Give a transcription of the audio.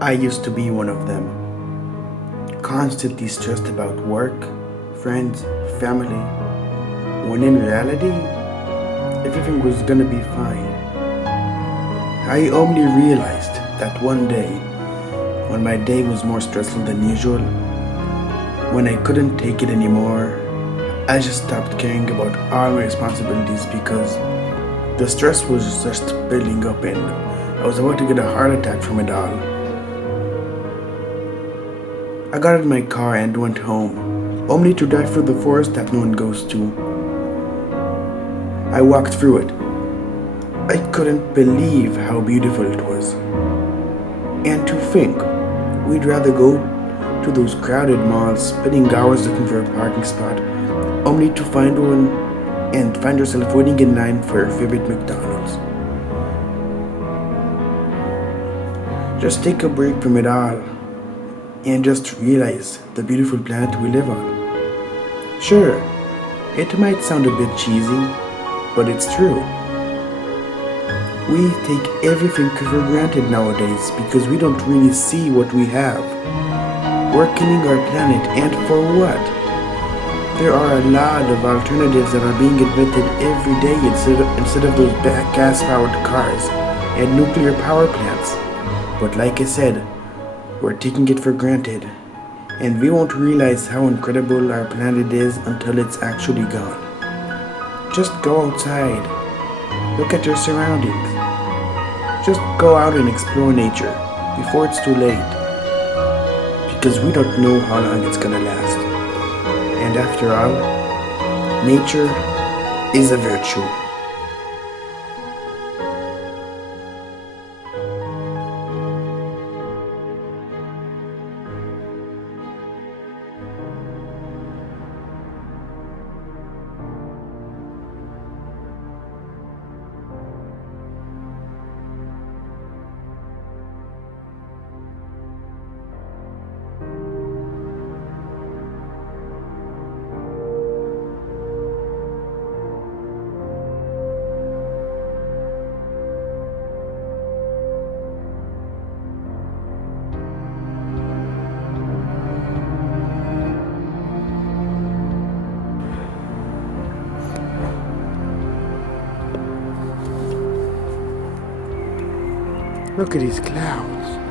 I used to be one of them, constantly stressed about work, friends, family, when in reality, everything was gonna be fine. I only realized that one day, when my day was more stressful than usual, when I couldn't take it anymore, I just stopped caring about all my responsibilities because the stress was just building up and I was about to get a heart attack from it all. I got in my car and went home, only to drive through the forest that no one goes to. I walked through it. I couldn't believe how beautiful it was. And to think, we'd rather go to those crowded malls, spending hours looking for a parking spot, only to find one and find yourself waiting in line for your favorite McDonald's. Just take a break from it all and just realize the beautiful planet we live on. Sure, it might sound a bit cheesy, but it's true. We take everything for granted nowadays because we don't really see what we have. We're killing our planet, and for what? There are a lot of alternatives that are being invented every day instead of those gas-powered cars and nuclear power plants. But like I said, we're taking it for granted, and we won't realize how incredible our planet is until it's actually gone. Just go outside, look at your surroundings. Just go out and explore nature before it's too late, because we don't know how long it's gonna last. And after all, nature is a virtue. Look at these clouds.